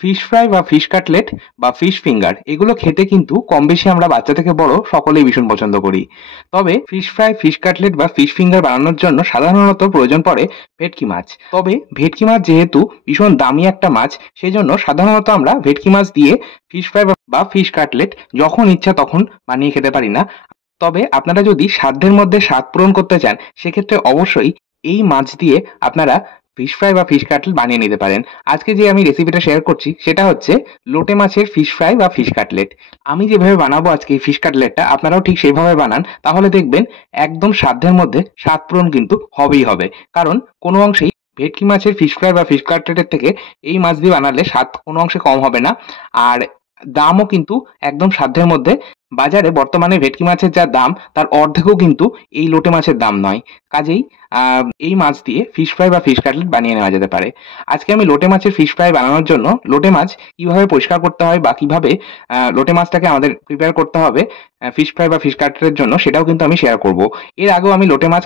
Fish fry বা fish cutlet বা fish finger এগুলো খেতে কিন্তু কম বেশি আমরা বাচ্চা থেকে বড় সকলেই ভীষণ পছন্দ করি। তবে ফিশ ফ্রাই, ফিশ কাটলেট বা ফিশ ফিঙ্গার বানানোর জন্য সাধারণত প্রয়োজন পড়ে ভেটকি মাছ। তবে ভেটকি মাছ যেহেতু ভীষণ দামি একটা মাছ, সেজন্য সাধারণত আমরা ভেটকি মাছ দিয়ে ফিশ ফ্রাই বা ফিশ কাটলেট যখন ইচ্ছা তখন বানিয়ে খেতে পারি না। তবে আপনারা যদি সাধ্যের মধ্যে স্বাদ পূরণ করতে চান, সেক্ষেত্রে অবশ্যই এই মাছ দিয়ে আপনারা ফিশ ফ্রাই বা ফিশ কাটলেট বানিয়ে নিতে পারেন। আজকে যে আমি রেসিপিটা শেয়ার করছি সেটা হচ্ছে লোটে মাছের ফিশ ফ্রাই বা ফিশ কাটলেট। আমি যেভাবে বানাবো আজকে এই ফিশ কাটলেটটা, আপনারাও ঠিক সেইভাবে বানান, তাহলে দেখবেন একদম সাধ্যের মধ্যে স্বাদ পূরণ কিন্তু হবেই হবে। কারণ কোনো অংশেই ভেটকি মাছের ফিশ ফ্রাই বা ফিশ কাটলেটের থেকে এই মাছ দিয়ে বানালে স্বাদ কোনো অংশে কম হবে না। আর দামও কিন্তু একদম সাধ্যের মধ্যে। বাজারে বর্তমানে ভেটকি মাছের যা দাম তার অর্ধেকও কিন্তু এই লোটে মাছের দাম নয়। কাজেই এই মাছ দিয়ে ফিশ ফ্রাই বা ফিশ কাটলেট বানিয়ে নেওয়া যেতে পারে। আজকে আমি লোটে মাছের ফিশ ফ্রাই বানানোর জন্য লোটে মাছ কিভাবে পরিষ্কার করতে হয় বা কিভাবে লোটে মাছটাকে আমাদের প্রিপেয়ার করতে হবে ফিশ ফ্রাই বা ফিশ কাটলেটের জন্য, সেটাও কিন্তু আমি শেয়ার করব। এর আগেও আমি লোটে মাছ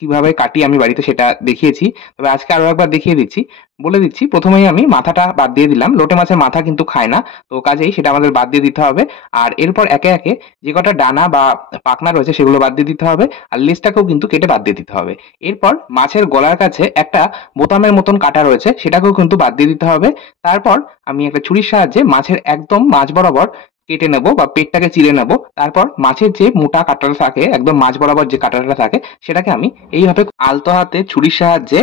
কিভাবে কাটি আমি বাড়িতে সেটা দেখিয়েছি। তবে আজকে আরো একবার দেখিয়ে দিচ্ছি। বলে দিচ্ছি, প্রথমেই আমি মাথাটা বাদ দিয়ে দিলাম। লোটে মাছের মাথা কিন্তু খায় না, তো কাজেই সেটা আমাদের বাদ দিয়ে দিতে হবে। আর এরপর একে একে যে কটা ডানা বা পাখনা রয়েছে সেগুলো বাদ দিয়ে দিতে হবে। আর লেজটাকেও কিন্তু কেটে বাদ দিয়ে দিতে হবে। এরপর মাছের গলার কাছে একটা বোতামের মতন কাটা রয়েছে, সেটাকেও কিন্তু বাদ দিয়ে দিতে হবে। তারপর আমি একটা ছুরির সাহায্যে মাছের একদম মাঝ বরাবর কেটে নেব বা পেটটাকে চিরে নেব। তারপর মাছের যে মোটা কাঁটাটা থাকে, একদম মাঝ বরাবর যে কাঁটাটা থাকে, সেটাকে আমি এইভাবে আলতো হাতে ছুরির সাহায্যে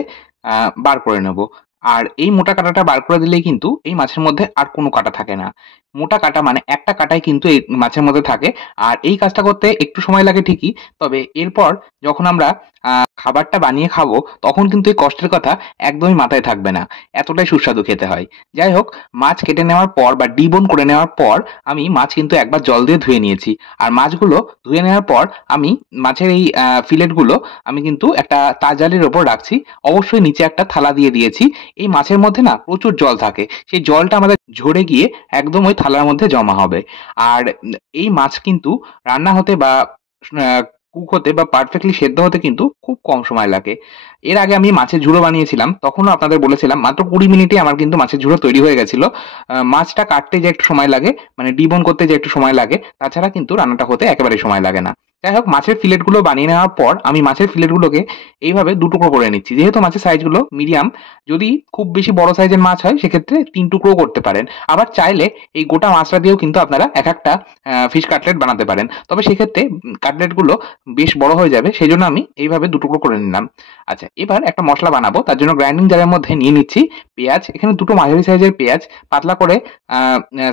বার করে নেব। আর এই মোটা কাঁটাটা বার করে দিলেই কিন্তু এই মাছের মধ্যে আর কোনো কাঁটা থাকে না। মোটা কাঁটা মানে একটা কাঁটাই কিন্তু এই মাছের মধ্যে থাকে। আর এই কাজটা করতে একটু সময় লাগে ঠিকই, তবে এরপর যখন আমরা খাবারটা বানিয়ে খাবো তখন কিন্তু এই কষ্টের কথা একদমই মাথায় থাকবে না। এতটাই সুস্বাদু খেতে হয়। যাই হোক, মাছ কেটে নেওয়ার পর বা ডিবোন করে নেওয়ার পর আমি মাছ কিন্তু একবার জল দিয়ে ধুয়ে নিয়েছি। আর মাছগুলো ধুয়ে নেওয়ার পর আমি মাছের এই ফিলেটগুলো আমি কিন্তু একটা তাজালের ওপর রাখছি। অবশ্যই নিচে একটা থালা দিয়ে দিয়েছি। এই মাছের মধ্যে না প্রচুর জল থাকে, সেই জলটা আমাদের ঝরে গিয়ে একদম ওই থালার মধ্যে জমা হবে। আর এই মাছ কিন্তু রান্না হতে বা কুক হতে বা পারফেক্টলি সেদ্ধ হতে কিন্তু খুব কম সময় লাগে। এর আগে আমি মাছের ঝুড়ো বানিয়েছিলাম, তখনও আপনাদের বলেছিলাম মাত্র 20 মিনিটে আমার কিন্তু মাছের ঝুড়ো তৈরি হয়ে গেছিল। মাছটা কাটতে যে একটু সময় লাগে, মানে ডিবোন করতে যে একটু সময় লাগে, তাছাড়া কিন্তু রান্নাটা হতে একেবারে সময় লাগে না। যাই হোক, মাছের ফিলেটগুলো বানিয়ে নেওয়ার পর আমি মাছের ফিলেটগুলোকে এইভাবে দুটুকরো করে নিচ্ছি। যেহেতু মাছের সাইজগুলো মিডিয়াম, যদি খুব বেশি বড় সাইজের মাছ হয় সেক্ষেত্রে 3 টুকরো করতে পারেন। আবার চাইলে এই গোটা মাছটা দিয়েও কিন্তু আপনারা এক একটা ফিশ কাটলেট বানাতে পারেন। তবে সেক্ষেত্রে কাটলেটগুলো বেশ বড় হয়ে যাবে, সেই জন্য আমি এইভাবে দুটুকরো করে নিলাম। আচ্ছা, এবার একটা মশলা বানাবো, তার জন্য গ্রাইন্ডিং জারের মধ্যে নিয়ে নিচ্ছি পেঁয়াজ। এখানে দুটো মাঝারি সাইজের পেঁয়াজ পাতলা করে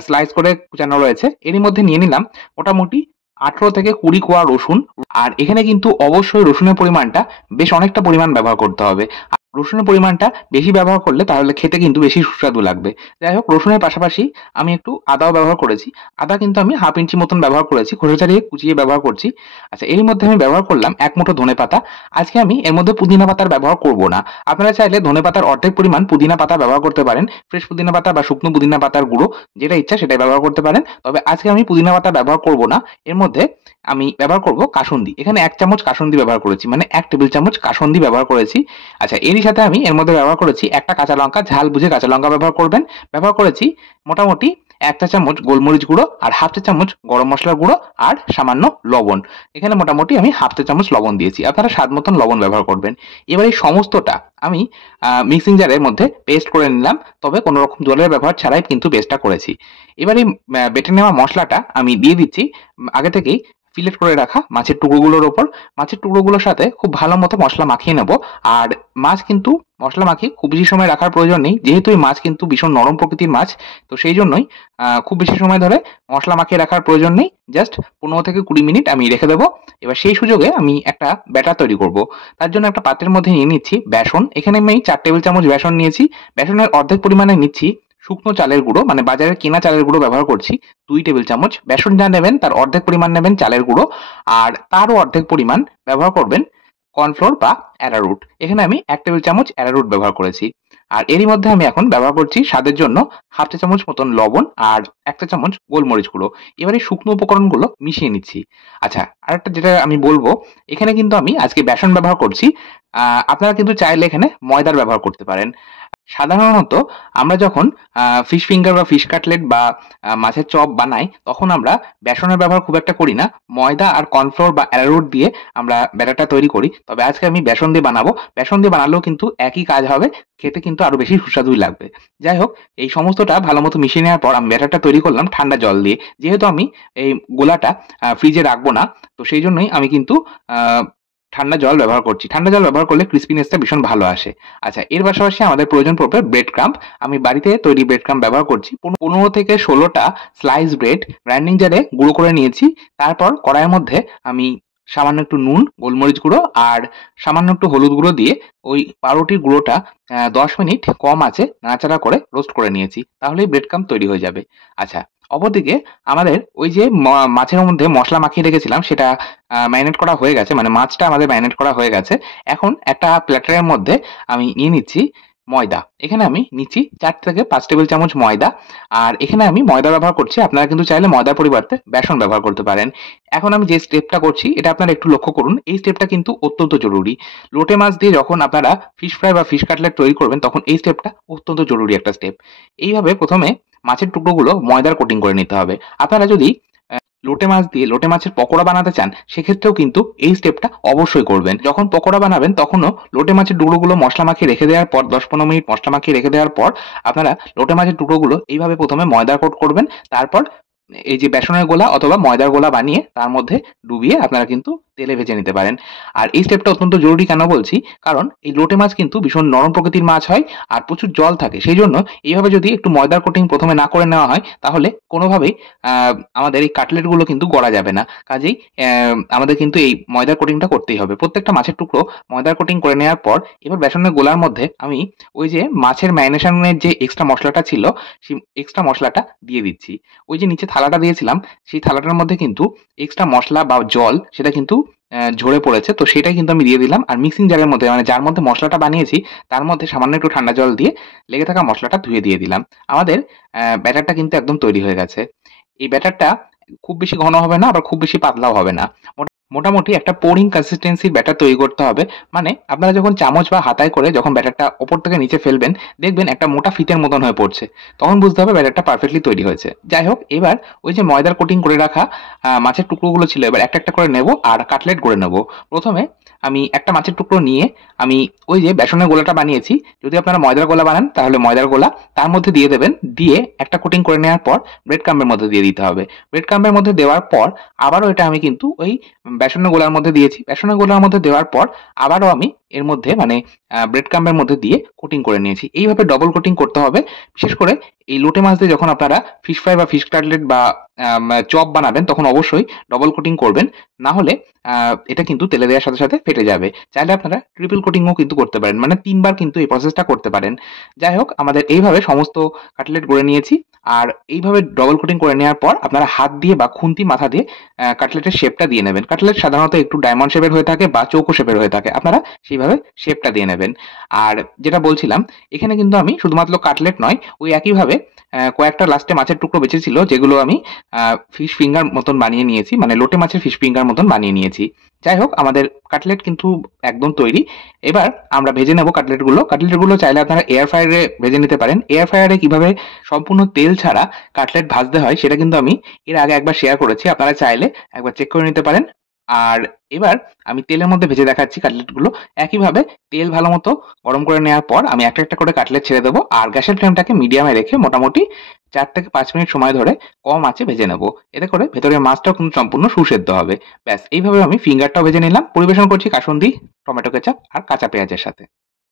স্লাইস করে কুচানো রয়েছে। এরই মধ্যে নিয়ে নিলাম মোটামুটি 18 থেকে 20 কোয়া রসুন। আর এখানে কিন্তু অবশ্যই রসুনের পরিমাণটা বেশ অনেকটা পরিমাণ ব্যবহার করতে হবে। আর রসুনের পরিমাণটা বেশি ব্যবহার করলে তাহলে খেতে কিন্তু বেশি সুস্বাদু লাগবে। যাই হোক, রসুনের পাশাপাশি আমি একটু আদাও ব্যবহার করেছি। আদা কিন্তু আমি হাফ ইঞ্চি মতন ব্যবহার করেছি, খোসা ছাড়িয়ে কুচিয়ে ব্যবহার করছি। আচ্ছা, এর মধ্যে আমি ব্যবহার করলাম 1 মুঠো ধনেপাতা। আজকে আমি এর মধ্যে পুদিনা পাতার ব্যবহার করব না। আপনারা চাইলে ধনেপাতার অর্ধেক পরিমাণ পুদিনা পাতা ব্যবহার করতে পারেন। ফ্রেশ পুদিনা পাতা বা শুকনো পুদিনা পাতার গুঁড়ো, যেটা ইচ্ছা সেটাই ব্যবহার করতে পারেন। তবে আজকে আমি পুদিনা পাতা ব্যবহার করব না। এর মধ্যে আমি ব্যবহার করব কাসুন্দি। এখানে 1 চামচ কাসুন্দি ব্যবহার করেছি, মানে 1 টেবিল চামচ কাসুন্দি ব্যবহার করেছি। আচ্ছা, এরই সাথে আমি এর মধ্যে ব্যবহার করেছি একটা কাঁচা লঙ্কা, ঝাল বুঝে কাঁচা লঙ্কা ব্যবহার করবেন। ব্যবহার করেছি মোটামুটি 1 চা চামচ গোলমরিচ গুঁড়ো আর 1/2 চা চামচ গরম মশলার গুঁড়ো আর সামান্য লবণ। এখানে মোটামুটি আমি 1/2 চা চামচ লবণ দিয়েছি, আপনারা স্বাদ মতন লবণ ব্যবহার করবেন। এবার এই সমস্তটা আমি মিক্সিং জারের মধ্যে পেস্ট করে নিলাম, তবে কোনো রকম জলের ব্যবহার ছাড়াই কিন্তু পেস্টটা করেছি। এবার এই বেটে নেওয়া মশলাটা আমি দিয়ে দিচ্ছি আগে থেকেই ফিলেট করে রাখা মাছের টুকরোগুলোর ওপর। মাছের টুকরোগুলোর সাথে খুব ভালো মতো মশলা মাখিয়ে নেব। আর মাছ কিন্তু মশলা মাখিয়ে খুব বেশি সময় রাখার প্রয়োজন নেই, যেহেতু এই মাছ কিন্তু ভীষণ নরম প্রকৃতির মাছ। তো সেই জন্যই খুব বেশি সময় ধরে মশলা মাখিয়ে রাখার প্রয়োজন নেই। জাস্ট 15 থেকে 20 মিনিট আমি রেখে দেবো। এবার সেই সুযোগে আমি একটা ব্যাটার তৈরি করব। তার জন্য একটা পাত্রের মধ্যে নিয়ে নিচ্ছি বেসন। এখানে আমি 4 টেবিল চামচ বেসন নিয়েছি। বেসনের অর্ধেক পরিমাণে নিচ্ছি শুকনো চালের গুঁড়ো, মানে বাজারের কেনা চালের গুঁড়ো ব্যবহার করছি 2 টেবিল চামচ। বেসন যা নেবেন তার অর্ধেক পরিমাণ নেবেন চালের গুঁড়ো, আর তারও অর্ধেক পরিমাণ ব্যবহার করবেন কর্নফ্লোর বা অ্যারারুট। এখানে আমি 1 টেবিল চামচ অ্যারারুট ব্যবহার করেছি। আর এরই মধ্যে আমি এখন ব্যবহার করছি স্বাদের জন্য 1/2 চা চামচ মতন লবণ আর 1 চা চামচ গোলমরিচ গুঁড়ো। এবার এই শুকনো উপকরণগুলো মিশিয়ে নিচ্ছি। আচ্ছা, আরেকটা যেটা আমি বলবো, এখানে কিন্তু আমি আজকে বেসন ব্যবহার করছি। আপনারা কিন্তু চাইলে এখানে ময়দার ব্যবহার করতে পারেন। সাধারণত আমরা যখন ফিশ ফিঙ্গার বা ফিশ কাটলেট বা মাছের চপ বানাই, তখন আমরা বেসনের ব্যবহার খুব একটা করি না। ময়দা আর কর্নফ্লোর বা অ্যারারুট দিয়ে আমরা ব্যাটারটা তৈরি করি। তবে আজকে আমি বেসন দিয়ে বানাবো। বেসন দিয়ে বানালেও কিন্তু একই কাজ হবে, খেতে কিন্তু আরো বেশি সুস্বাদুই লাগবে। যাই হোক, এই সমস্তটা ভালোমতো মিশিয়ে নেওয়ার পর আমি ব্যাটারটা তৈরি করলাম ঠান্ডা জল দিয়ে। যেহেতু আমি এই গোলাটা ফ্রিজে রাখবো না, তো সেই জন্যই আমি কিন্তু আ ঠান্ডা জল ব্যবহার করছি। ঠান্ডা জল ব্যবহার করলে ক্রিসপিনেসটা ভীষণ ভালো আসে। আচ্ছা, এর পাশাপাশি আমাদের প্রয়োজন পড়বে ব্রেড ক্রাম্ব। আমি বাড়িতে তৈরি ব্রেড ক্রাম্ব ব্যবহার করছি। ১৫ থেকে ১৬ টা স্লাইস ব্রেড গ্রাইন্ডিং জারে গুঁড়ো করে নিয়েছি। তারপর কড়াইয়ের মধ্যে আমি সামান্য একটু নুন, গোলমরিচ গুঁড়ো আর সামান্য একটু হলুদ গুঁড়ো দিয়ে ওই পাউরুটির গুঁড়োটা ১০ মিনিট কম আঁচে নাড়াচাড়া করে রোস্ট করে নিয়েছি। তাহলেই ব্রেড ক্রাম্ব তৈরি হয়ে যাবে। আচ্ছা, অপরদিকে আমাদের ওই যে মাছের মধ্যে মসলা মাখিয়ে রেখেছিলাম, সেটা ম্যারিনেট করা হয়ে গেছে, মানে মাছটা আমাদের ম্যারিনেট করা হয়ে গেছে। এখন একটা প্ল্যাটারের মধ্যে আমি নিয়ে নিচ্ছি ময়দা। এখানে আমি নিচ্ছি ৪ থেকে ৫ টেবিল চামচ ময়দা। আর এখানে আমি ময়দা ব্যবহার করছি। আপনারা কিন্তু চাইলে ময়দার পরিবর্তে বেসন ব্যবহার করতে পারেন। এখন আমি যে স্টেপটা করছি এটা আপনারা একটু লক্ষ্য করুন। এই স্টেপটা কিন্তু অত্যন্ত জরুরি। লোটে মাছ দিয়ে যখন আপনারা ফিশ ফ্রাই বা ফিশ কাটলেট তৈরি করবেন, তখন এই স্টেপটা অত্যন্ত জরুরি একটা স্টেপ। এইভাবে ১ম এ মাছের টুকরোগুলো ময়দার কোটিং করে নিতে হবে। আপনারা যদি লোটে মাছ দিয়ে লোটে মাছের পকোড়া বানাতে চান, সেক্ষেত্রেও কিন্তু এই স্টেপটা অবশ্যই করবেন। যখন পকোড়া বানাবেন তখনও লোটে মাছের টুকরোগুলো মসলা মাখিয়ে রেখে দেওয়ার পর ১০-১৫ মিনিট মসলা মাখিয়ে রেখে দেওয়ার পর আপনারা লোটে মাছের টুকরোগুলো এইভাবে ১ম এ ময়দার কোট করবেন। তারপর এই যে বেসনের গোলা অথবা ময়দার গোলা বানিয়ে তার মধ্যে ডুবিয়ে আপনারা কিন্তু তেলে ভেজে নিতে পারেন। আর এই স্টেপটা অত্যন্ত জরুরি কেন বলছি, কারণ এই লোটে মাছ কিন্তু ভীষণ নরম প্রকৃতির মাছ হয় আর প্রচুর জল থাকে। সেই জন্য এইভাবে যদি একটু ময়দার কোটিং ১ম এ না করে নেওয়া হয়, তাহলে কোনোভাবেই আ আমাদের এই কাটলেটগুলো কিন্তু গড়া যাবে না। কাজেই আমাদের কিন্তু এই ময়দার কোটিংটা করতেই হবে। প্রত্যেকটা মাছের টুকরো ময়দার কোটিং করে নেওয়ার পর এবার বেসনের গোলার মধ্যে আমি ওই যে মাছের ম্যারিনেশনের যে এক্সট্রা মসলাটা ছিল, সেই এক্সট্রা মসলাটা দিয়ে দিচ্ছি। ওই যে নিচে থালাটা দিয়েছিলাম, সেই থালাটার মধ্যে কিন্তু এক্সট্রা মসলা বা জল সেটা কিন্তু ঝরে পড়েছে। তো সেটাই কিন্তু আমি দিয়ে দিলাম। আর মিক্সিং জারের মধ্যে, মানে যার মধ্যে মসলাটা বানিয়েছি, তার মধ্যে সামান্য একটু ঠান্ডা জল দিয়ে লেগে থাকা মসলাটা ধুয়ে দিয়ে দিলাম। আমাদের ব্যাটারটা কিন্তু একদম তৈরি হয়ে গেছে। এই ব্যাটারটা খুব বেশি ঘন হবে না, আবার খুব বেশি পাতলাও হবে না। মোটামুটি একটা পোরিং কনসিস্টেন্সির ব্যাটার তৈরি করতে হবে। মানে আপনারা যখন চামচ বা হাতায় করে যখন ব্যাটারটা ওপর থেকে নিচে ফেলবেন, দেখবেন একটা মোটা ফিতের মতন হয়ে পড়ছে। তখন বুঝতে হবে ব্যাটারটা পারফেক্টলি তৈরি হয়েছে। যাই হোক, এবার ওই যে ময়দার কোটিং করে রাখা মাছের টুকরোগুলো ছিল, এবার একটা একটা করে নেব আর কাটলেট করে নেব। ১ম এ আমি একটা মাছের টুকরো নিয়ে আমি ওই যে বেসনের গোলাটা বানিয়েছি, যদি আপনারা ময়দার গোলা বানান তাহলে ময়দার গোলা তার মধ্যে দিয়ে দেবেন। দিয়ে একটা কোটিং করে নেওয়ার পর ব্রেড ক্রাম্বের মধ্যে দিয়ে দিতে হবে। ব্রেড ক্রাম্বের মধ্যে দেওয়ার পর আবারও এটা আমি কিন্তু ওই বেসনের গোলার মধ্যে দিয়েছি। বেসনের গোলার মধ্যে দেওয়ার পর আবারও আমি এর মধ্যে মানে ব্রেড ক্রাম্বের মধ্যে দিয়ে কোটিং করে নিয়েছি। এইভাবে ডবল কোটিং করতে হবে। বিশেষ করে এই লোটে মাছ দিয়ে যখন আপনারা ফিশ ফ্রাই বা ফিশ কাটলেট বা চপ বানাবেন, তখন অবশ্যই ডবল কোটিং করবেন। না হলে এটা কিন্তু তেলে দেওয়ার সাথে সাথে ফেটে যাবে। চাইলে আপনারা ট্রিপল কোটিংও কিন্তু করতে পারেন, মানে ৩ বার কিন্তু এই প্রসেসটা করতে পারেন। যাই হোক, আমাদের এইভাবে সমস্ত কাটলেট গড়ে নিয়েছি। আর এইভাবে ডবল কোটিং করে নেওয়ার পর আপনারা হাত দিয়ে বা খুন্তি মাথা দিয়ে কাটলেটের শেপটা দিয়ে নেবেন। কাটলেট সাধারণত একটু ডায়মন্ড শেপের হয়ে থাকে বা চৌকো শেপের হয়ে থাকে। আপনারা সেইভাবে শেপটা দিয়ে নেবেন। আর যেটা বলছিলাম, এখানে কিন্তু আমি শুধুমাত্র কাটলেট নয়, ওই একইভাবে কয়েকটা লাস্টে মাছের টুকরো বেঁচেছিল, যেগুলো আমি ফিশ ফিঙ্গার মতন বানিয়ে নিয়েছি, মানে লোটে মাছের ফিশ ফিঙ্গার মতন বানিয়ে নিয়েছি। যাই হোক, আমাদের কাটলেট কিন্তু একদম তৈরি। এবার আমরা ভেজে নেব কাটলেটগুলো। কাটলেটগুলো চাইলে আপনারা এয়ার ফ্রায়ারে ভেজে নিতে পারেন। এয়ার ফ্রায়ারে কিভাবে সম্পূর্ণ তেল ছাড়া কাটলেট ভাজতে হয়, সেটা কিন্তু আমি এর আগে একবার শেয়ার করেছি। আপনারা চাইলে একবার চেক করে নিতে পারেন। আর এবার আমি তেলের মধ্যে ভেজে দেখাচ্ছি কাটলেটগুলো। একইভাবে তেল ভালোমতো গরম করে নেওয়ার পর আমি একটা একটা করে কাটলেট ছেড়ে দেবো। আর গ্যাসের ফ্লেমটাকে মিডিয়ামে রেখে মোটামুটি ৪ থেকে ৫ মিনিট সময় ধরে কম আঁচে ভেজে নেব। এতে করে ভেতরের মাছটাও কিন্তু সম্পূর্ণ সুসেদ্ধ হবে। ব্যাস, এইভাবে আমি ফিঙ্গারটাও ভেজে নিলাম। পরিবেশন করছি কাসুন্দি, টমেটো কেচাপ আর কাঁচা পেঁয়াজের সাথে।